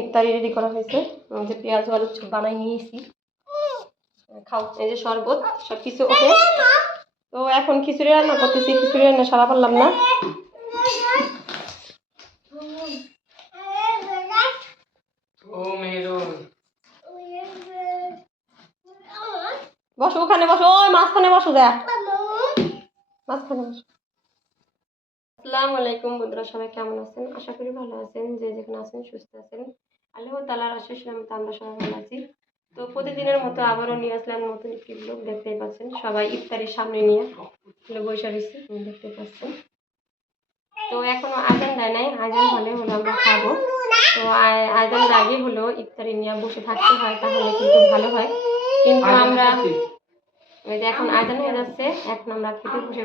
ইফতারি রেডি করা হয়েছে। যে পেঁয়াজ আলু বানাই নিয়েছি। খাও, এই যে শরবত সব কিছু ওকে তো এখন খিচুড়ি রান্না করতেছি, খিচুড়ি রান্না সারা পারলাম না। বসো, ওখানে বসো, ওই মাঝখানে বসো দেখ মাঝখানে বসো। আসসালামু আলাইকুম বন্ধুরা সবাই কেমন আছেন? আশা করি ভালো আছেন যে যেখানে আছেন সুস্থ আছেন। আল্লাহ তালার আশেষ নামে আমরা সবাই ভালো আছি। তো প্রতিদিনের মতো আবারও নিয়ে আসলাম নতুন একটি ব্লগ দেখতেই পাচ্ছেন। সবাই ইফতারির সামনে নিয়ে বৈশা রয়েছে দেখতে পাচ্ছেন। তো এখনও আজান দেয় নাই আজান হলে হলো আমরা খাব। তো আ- আজানের আগে হলো ইফতারি নিয়ে বসে থাকতে হয় তাহলে কিন্তু ভালো হয়। কিন্তু আমরা এখন আজান হয়ে যাচ্ছে এখন আমরা খেতে বসে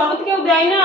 আরে কেউ দেয় না।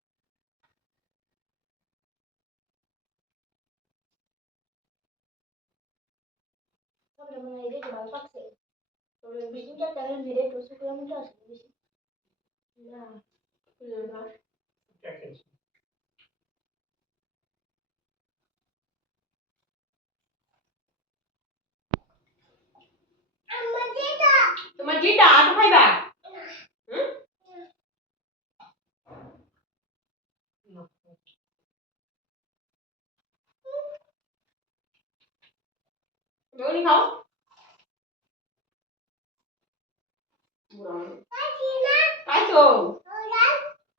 খাইতে শুনি না? হুম, হুম। মিষ্টি আছে। তাহলে আর কি পাবি? তবে বেশি না, ফুলের ভাত। তোমার যেটা আটো খাইবা হুম? বেগুনি খাও তো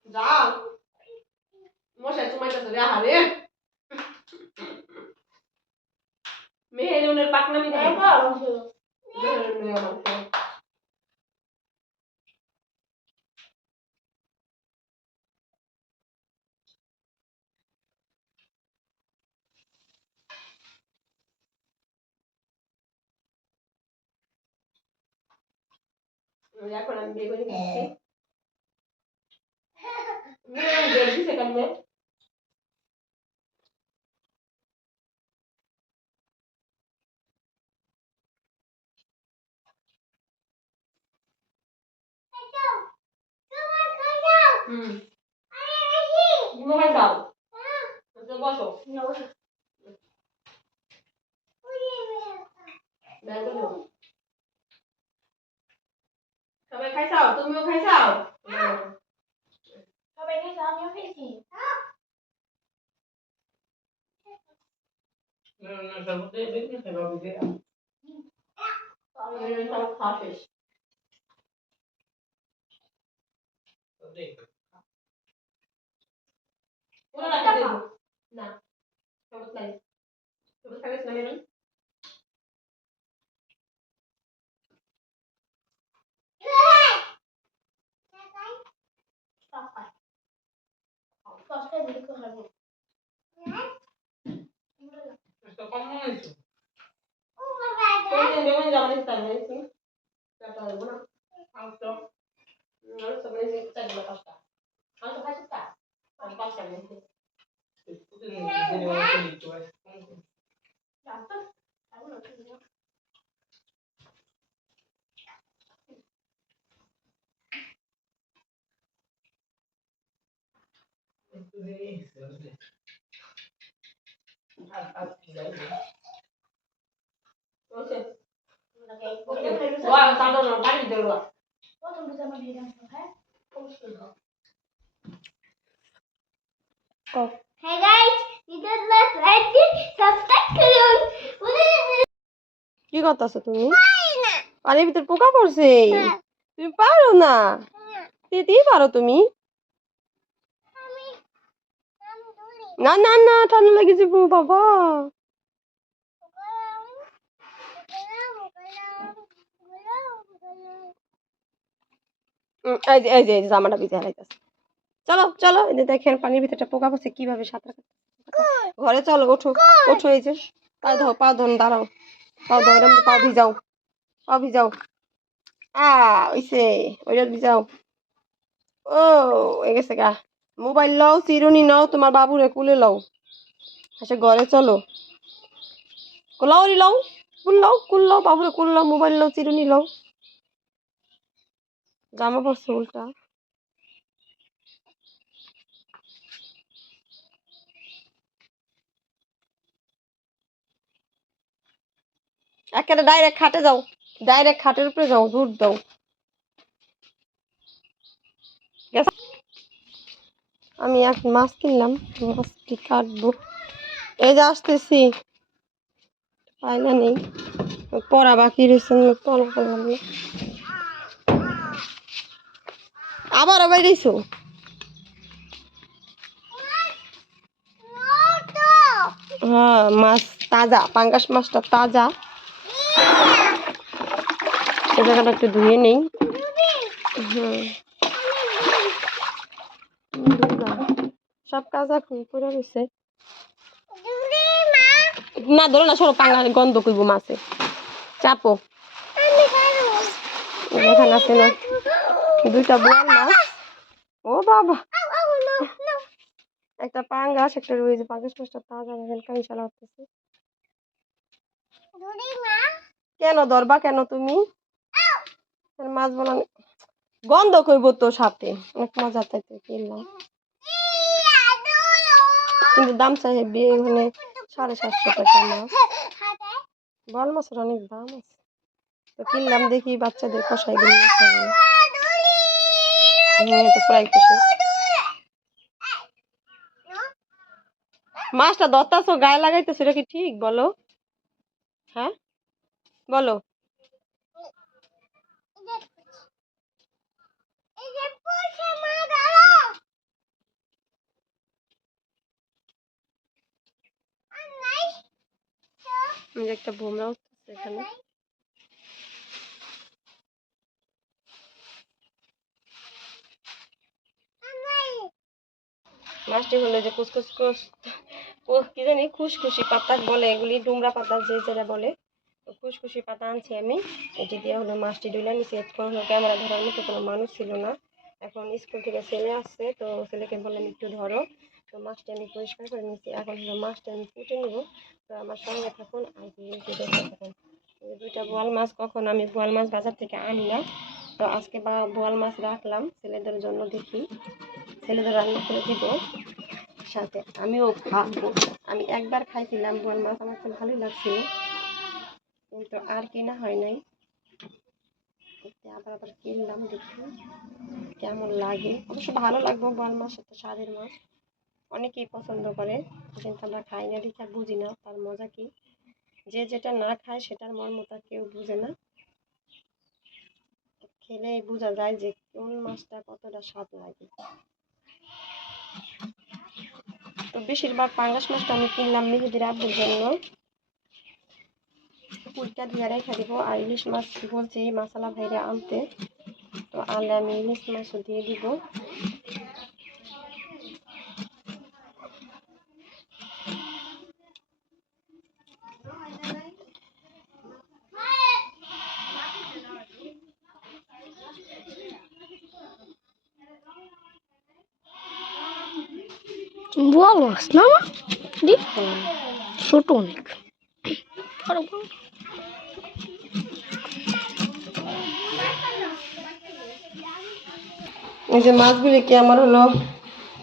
যাও মশাই দেখা রে মেহেরুনের পাকনামি দেয় মেহেরুনের মাংস এখন আমি বেগুনি খাচ্ছি বেগুনি জল দিছে কালকে হুম মোবাইল দাও আচ্ছা, বসো ব্যাগ দাও সবাই খাইছাও তুমিও খাইছাও সবাই খাইছাও আমিও খাইছি না সবুজ খাইছ সবুজ খাইছ না মেরুন জামা নিতে পারবে না তুমি পেটা দেবো না মাংস মাংস বেশি চারগুলো পাঁচটা মাংস খাইছিস তা আমি পাঁচটা নিয়েছি ওকে ওয়া তাহলে না পানি দেবো Hey guys, left like this, subscribe করুন। কি করতেছো তুমি? পানির ভিতর পোকা পড়ছে। তুমি পারো না। দিতেই পারো তুমি। না না না ঠান্ডা লেগে যাব বাবা। এই যে যে জামাটা ভিজে হারাইতেছে। চলো চলো, এই যে দেখেন পানির ভিতরটা পোকা পড়ছে, কীভাবে সাঁতার ঘরে চলো, ওঠো ওঠো এই যে। পা ধো পা ধন দাঁড়াও। পা ধো এরকম পা ভিজাও। পা ভিজাও। আ, ওইসে, ওইটা ভিজাও। ও হয়ে গেছে গা। মোবাইল লও, চিরুনি নাও, তোমার বাবুরে কুলে লও। আসে ঘরে চলো। কুলাওরি লও। কুল লও কুল লও, বাবুরে কুল লও, মোবাইল লও, চিরুনি লও। জামা পড়ছে উল্টা। একেবারে ডাইরেক্ট খাটে যাও ডাইরেক্ট খাটের উপরে যাও, দূর দাও আমি এক মাছ কিনলাম, মাছটি কাটবো। এই যে আসতেছি। পাইলা নেই। পড়া বাকি রয়েছে পড়া করলাম। না আবারও বেরিয়েছো হ্যাঁ মাছ তাজা, পাঙ্গাস মাছটা তাজা। জায়গাটা একটু ধুয়ে নেই। সব কাজ এখন করে রয়েছে না, ধরো না, সরো পাঙ্গা গন্ধ করব মাছে। চাপো। এখানে আছে না? দুইটা মাছ ও বাবা। একটা পাঙ্গাস একটা রয়েছে পাঙ্গাস মাছটা তাজা দেখেন কামি চালা কেন ধরবা কেন তুমি? মাছ বানানো গন্ধ করব তো সাথে। অনেক মজা তাইতে কিনলাম কিন্তু দাম চাই হেবি এখানে সাড়ে সাতশো টাকা মাছ। বল মাছের অনেক দাম আছে। তো কিনলাম দেখি বাচ্চাদের কষাই দিন হ্যাঁ তো ফ্রাই করছি মাছটা ধরতাছো, গায়ে লাগাইতেছো, এটা কি ঠিক? বলো। হ্যাঁ? বলো। একটা ভোমরা উঠতেছে এখানে। মাছটি হলো যে কুচকুচ কুচ কি জানি, খুশখুশি পাতা বলে এগুলি, ডুমরা পাতা যে যেটা বলে খুশখুশি পাতা আনছি আমি। এটি দিয়ে হলো মাছটি ডুলে নিচে এখন হলো ক্যামেরা ধরার মতো কোনো মানুষ ছিল না। এখন স্কুল থেকে ছেলে আসছে, তো ছেলেকে বললাম, একটু ধরো। তো মাছটা আমি পরিষ্কার করে নিচ্ছি এখন হলো মাছটা আমি ফুটে নিব। তো আমার সঙ্গে থাকুন, আর ভিডিওটি দেখতে থাকুন। দুইটা বোয়াল মাছ কখন আমি বোয়াল মাছ বাজার থেকে আনি না। তো আজকে বা, বোয়াল মাছ রাখলাম ছেলেদের জন্য দেখি। ছেলেদের রান্না করে দিব সাথে। আমিও খাব। আমি একবার খাইছিলাম বোয়াল মাছ আমার তো ভালোই লাগছিল। কিন্তু আর কেনা হয় নাই। আবার আবার কিনলাম দেখি কেমন লাগে। অবশ্য ভালো লাগবে বোয়াল মাছ তো স্বাদের মাছ। অনেকেই পছন্দ করে, কিন্তু আমরা খাই না দেখে বুঝি না তার মজা কি। যে যেটা না খায় সেটার মর্মতা কেউ বুঝে না। খেলে বোঝা যায় যে কোন মাছটা কতটা স্বাদ লাগে। বেশিরভাগ পাঙ্গাস মাছটা আমি কিনলাম মেহেদির আব্বুর জন্য। কুইটা দিয়ে রেখে দিব। আর ইলিশ মাছ বলছি মাসালা ভাইরে আনতে। তো আনলে আমি ইলিশ মাছও দিয়ে দিব। বড় মাছ না মা দি। ছোট অনেক এই যে মাছগুলিকে আমার হলো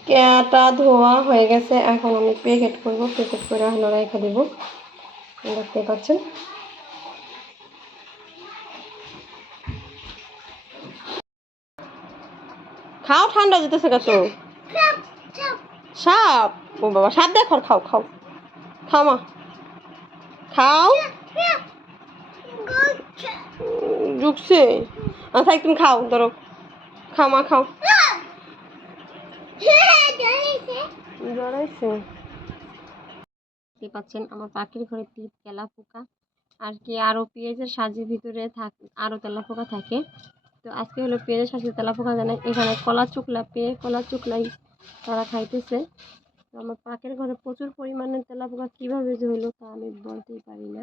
কেটা ধোয়া হয়ে গেছে, এখন আমি প্যাকেট করব প্যাকেট করে হলো রেখে দেব। দেখতে পাচ্ছেন? খাও, ঠান্ডা যেতেছে কত সাপ। ও বাবা, সাপ দেখো খাও খাও। খাও মা। খাও। ঢুকছে। আচ্ছা তুমি খাও, ধরো। খাও মা, খাও। জড়াইছে। পাচ্ছেন, আমার পাখির ঘরে টিপ তেলা পোকা, আর কি আরও পেঁয়াজের সাজের ভিতরে থাক আরও তেলা পোকা থাকে। তো আজকে হলো পেঁয়াজের সাজে তেলা পোকা জানে এখানে কলা চুকলা পেয়ে কলা চুকলাই তারা খাইতেছে। আমার পাখির ঘরে প্রচুর পরিমাণে তেলাপোকা কীভাবে যে হলো তা আমি বলতেই পারি না।